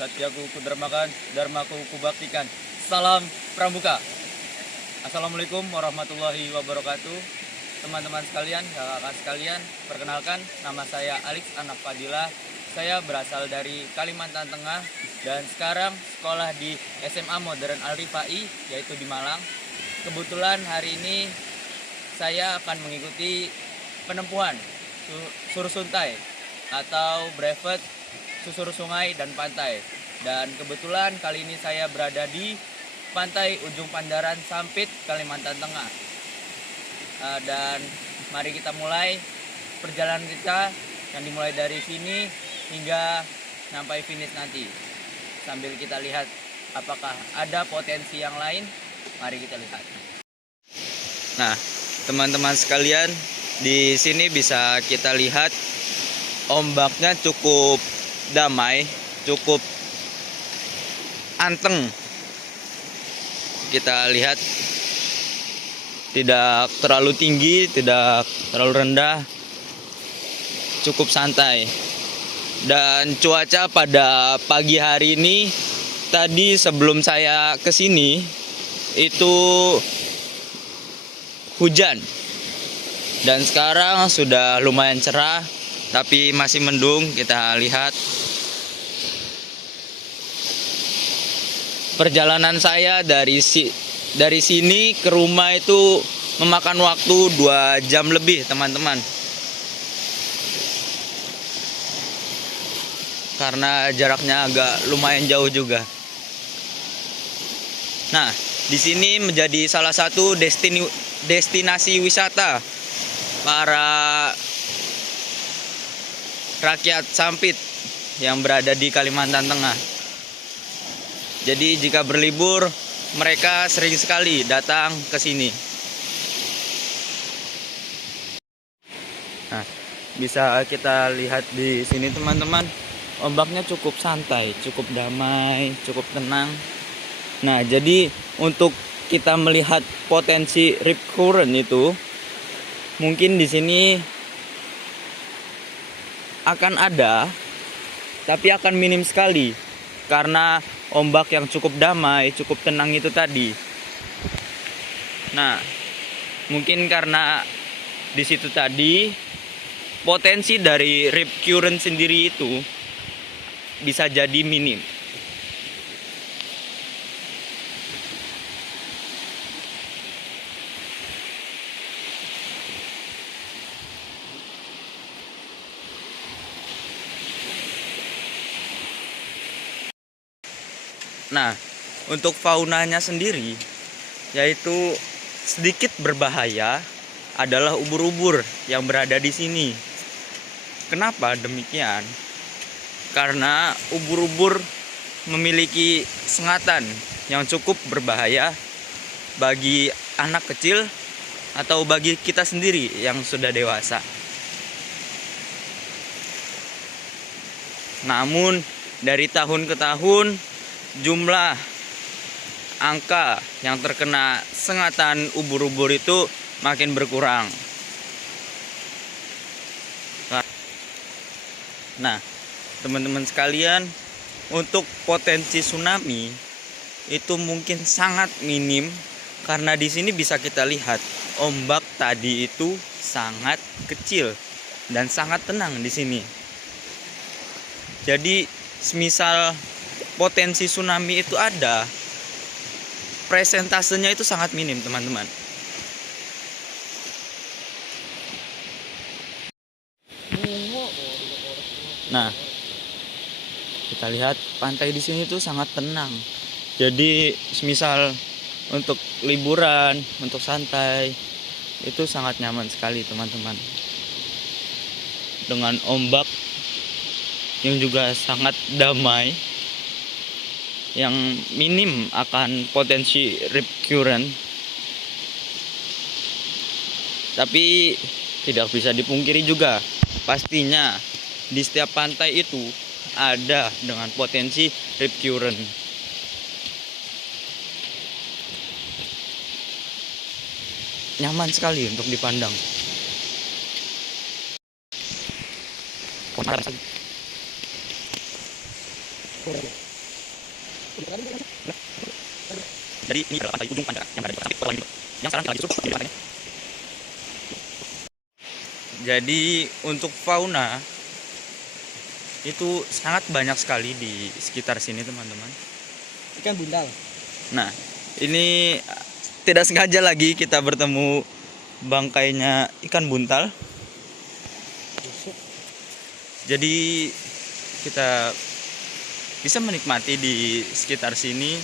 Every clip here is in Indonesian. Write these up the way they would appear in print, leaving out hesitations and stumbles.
Satyaku kudramakan, dharmaku kubaktikan. Salam Pramuka. Assalamualaikum warahmatullahi wabarakatuh. Teman-teman sekalian, kakak-kakak sekalian, perkenalkan nama saya Alex Anak Fadila. Saya berasal dari Kalimantan Tengah dan sekarang sekolah di SMA Modern Al Rifai, yaitu di Malang. Kebetulan hari ini saya akan mengikuti penempuhan Sursuntai atau brevet susur sungai dan pantai. Dan kebetulan kali ini saya berada di pantai Ujung Pandaran Sampit, Kalimantan Tengah. Dan mari kita mulai perjalanan kita yang dimulai dari sini hingga sampai finish nanti. Sambil kita lihat apakah ada potensi yang lain, mari kita lihat. Nah, teman-teman sekalian, di sini bisa kita lihat ombaknya cukup damai, cukup anteng. Kita lihat tidak terlalu tinggi, tidak terlalu rendah, cukup santai. Dan cuaca pada pagi hari ini, tadi sebelum saya kesini itu hujan, dan sekarang sudah lumayan cerah, tapi masih mendung. Kita lihat perjalanan saya dari sini ke rumah itu memakan waktu 2 jam lebih, teman-teman. Karena jaraknya agak lumayan jauh juga. Nah, di sini menjadi salah satu destinasi wisata para rakyat Sampit yang berada di Kalimantan Tengah. Jadi jika berlibur, mereka sering sekali datang ke sini. Nah, bisa kita lihat di sini, teman-teman. Ombaknya cukup santai, cukup damai, cukup tenang. Nah, jadi untuk kita melihat potensi rip current itu, mungkin di sini akan ada, tapi akan minim sekali karena ombak yang cukup damai, cukup tenang itu tadi. Nah, mungkin karena di situ tadi potensi dari rip current sendiri itu bisa jadi minim. Nah, untuk faunanya sendiri, yaitu sedikit berbahaya, adalah ubur-ubur yang berada di sini. Kenapa demikian? Karena ubur-ubur memiliki sengatan yang cukup berbahaya bagi anak kecil atau bagi kita sendiri yang sudah dewasa. Namun dari tahun ke tahun, jumlah angka yang terkena sengatan ubur-ubur itu makin berkurang. Nah, teman-teman sekalian, untuk potensi tsunami itu mungkin sangat minim karena di sini bisa kita lihat ombak tadi itu sangat kecil dan sangat tenang di sini. Jadi, semisal potensi tsunami itu ada, presentasenya itu sangat minim, teman-teman. Nah, kita lihat pantai di sini tuh sangat tenang. Jadi, semisal untuk liburan, untuk santai, itu sangat nyaman sekali, teman-teman. Dengan ombak yang juga sangat damai, yang minim akan potensi rip current. Tapi tidak bisa dipungkiri juga, pastinya di setiap pantai itu ada dengan potensi rip current. Nyaman sekali untuk dipandang. Jadi ini adalah pantai ujung Pandara yang berada di kota Sampit, yang sekarang lagi surut jadi pantainya. Jadi untuk fauna itu sangat banyak sekali di sekitar sini teman-teman. Ikan bundal. Nah, ini tidak sengaja lagi kita bertemu bangkainya ikan buntal. Jadi kita bisa menikmati di sekitar sini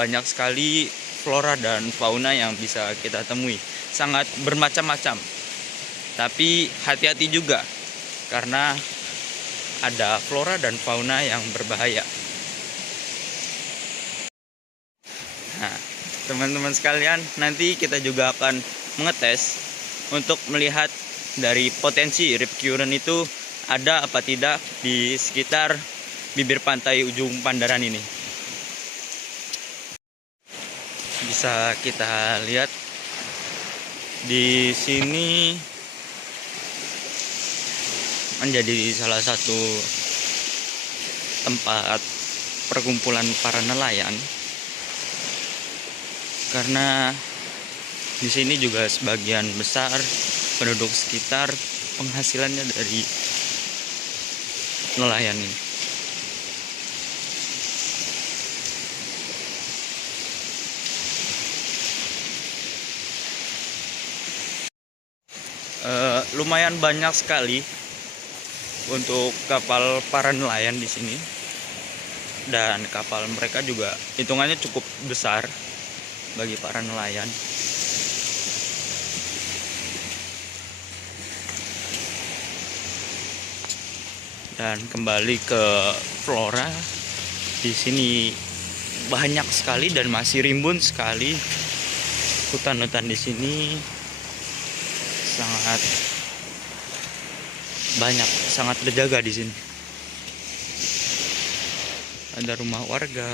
banyak sekali flora dan fauna yang bisa kita temui. Sangat bermacam-macam. Tapi hati-hati juga karena ada flora dan fauna yang berbahaya. Nah, teman-teman sekalian, nanti kita juga akan mengetes untuk melihat dari potensi rip current itu ada apa tidak di sekitar bibir pantai ujung Pandaran ini. Bisa kita lihat di sini menjadi salah satu tempat perkumpulan para nelayan, karena di sini juga sebagian besar penduduk sekitar penghasilannya dari nelayan ini. Lumayan banyak sekali untuk kapal para nelayan di sini, dan kapal mereka juga hitungannya cukup besar bagi para nelayan. Dan kembali ke flora, di sini banyak sekali dan masih rimbun sekali. Hutan-hutan di sini sangat banyak, sangat terjaga di sini. Ada rumah warga.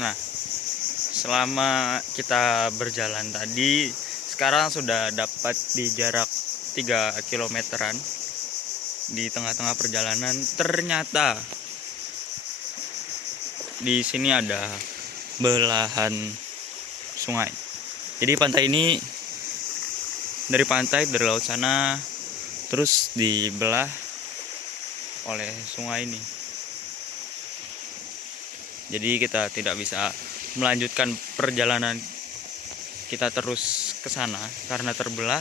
Nah, selama kita berjalan tadi, sekarang sudah dapat di jarak 3 kilometeran. Di tengah-tengah perjalanan ternyata di sini ada belahan sungai. Jadi pantai ini dari laut sana terus dibelah oleh sungai ini. Jadi kita tidak bisa melanjutkan perjalanan kita terus ke sana karena terbelah,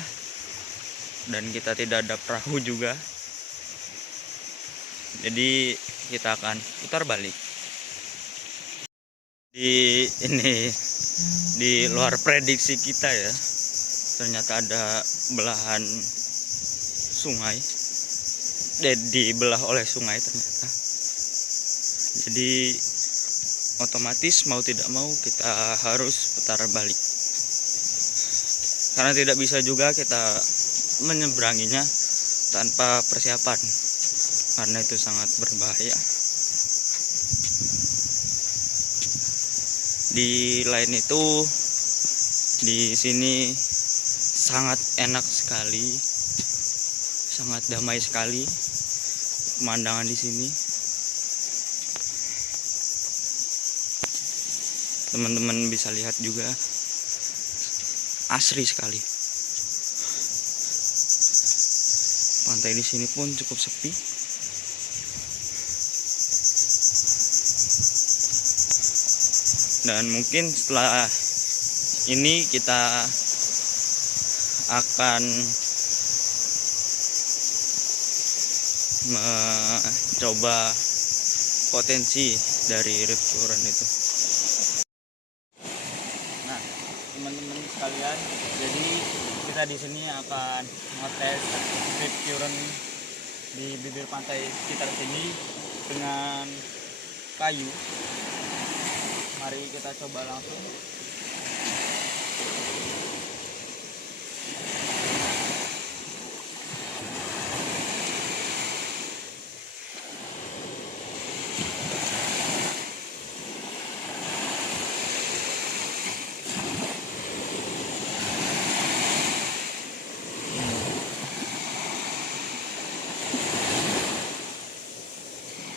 dan kita tidak ada perahu juga. Jadi kita akan putar balik. Di luar prediksi kita ya. Ternyata ada belahan sungai. Dibelah oleh sungai ternyata. Jadi otomatis mau tidak mau kita harus putar balik, karena tidak bisa juga kita menyeberanginya tanpa persiapan, karena itu sangat berbahaya. Di lain itu, di sini sangat enak sekali, sangat damai sekali pemandangan di sini. Teman-teman bisa lihat juga, asri sekali. Pantai di sini pun cukup sepi. Dan mungkin setelah ini kita akan mencoba potensi dari rip current itu. Nah, teman-teman sekalian, jadi kita di sini akan ngetes rip current di bibir pantai sekitar sini dengan kayu. Mari kita coba langsung.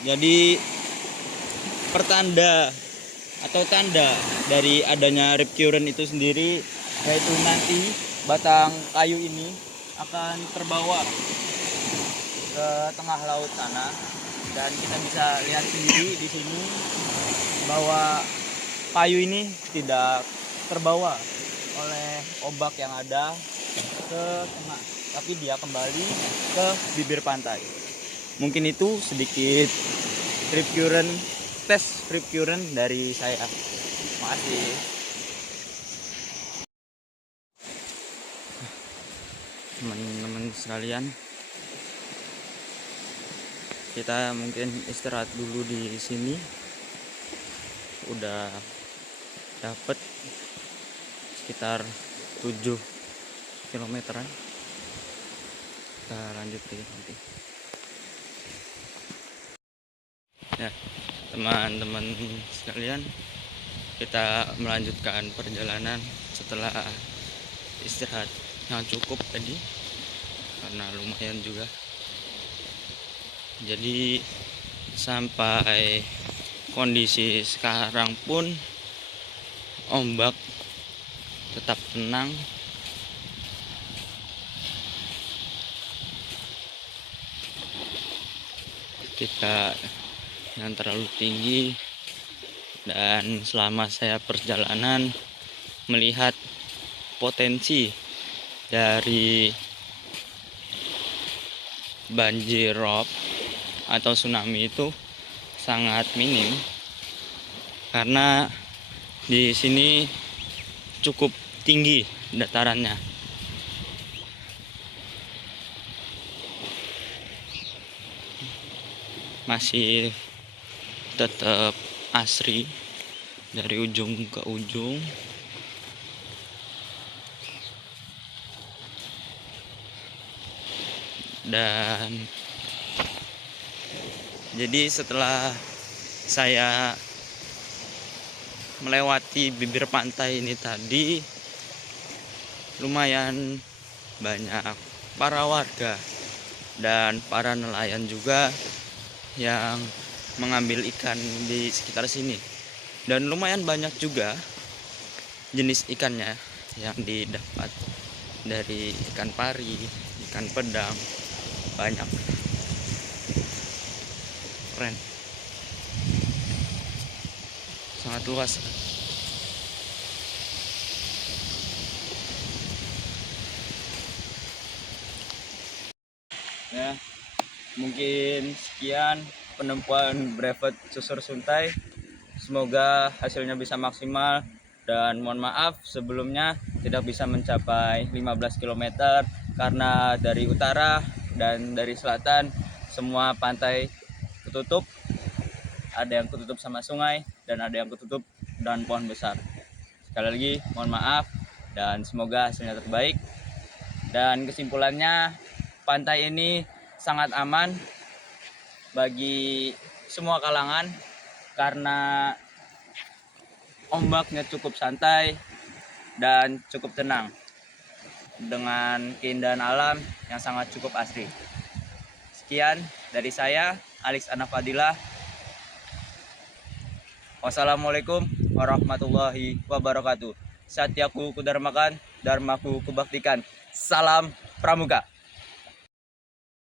Jadi pertanda atau tanda dari adanya rip current itu sendiri, yaitu nanti batang kayu ini akan terbawa ke tengah laut sana, dan kita bisa lihat sendiri di sini bahwa kayu ini tidak terbawa oleh ombak yang ada ke tengah, tapi dia kembali ke bibir pantai. Mungkin itu sedikit tes rip current dari saya. Makasih. Teman-teman sekalian, kita mungkin istirahat dulu di sini. Udah dapet sekitar 7 kilometeran. Kita lanjut lagi nanti. Ya, teman-teman sekalian, kita melanjutkan perjalanan setelah istirahat yang cukup tadi, karena lumayan juga. Jadi sampai kondisi sekarang pun ombak tetap tenang. Tidak yang terlalu tinggi, dan selama saya perjalanan melihat potensi dari banjir rob atau tsunami itu sangat minim, karena di sini cukup tinggi datarannya. Masih tetap asri dari ujung ke ujung. Dan jadi setelah saya melewati bibir pantai ini tadi, lumayan banyak para warga dan para nelayan juga yang mengambil ikan di sekitar sini, dan lumayan banyak juga jenis ikannya yang didapat, dari ikan pari, ikan pedang, banyak. Keren, sangat luas. Ya, mungkin sekian penempuan brevet susur suntai. Semoga hasilnya bisa maksimal, dan mohon maaf sebelumnya tidak bisa mencapai 15 km karena dari utara dan dari selatan semua pantai ketutup. Ada yang ketutup sama sungai dan ada yang ketutup dengan pohon besar. Sekali lagi mohon maaf, dan semoga hasilnya terbaik. Dan kesimpulannya, pantai ini sangat aman bagi semua kalangan karena ombaknya cukup santai dan cukup tenang, dengan keindahan alam yang sangat cukup asri. Sekian dari saya, Alex Anafadilah. Wassalamualaikum warahmatullahi wabarakatuh. Satyaku kudarmakan, dharmaku kubaktikan. Salam Pramuka.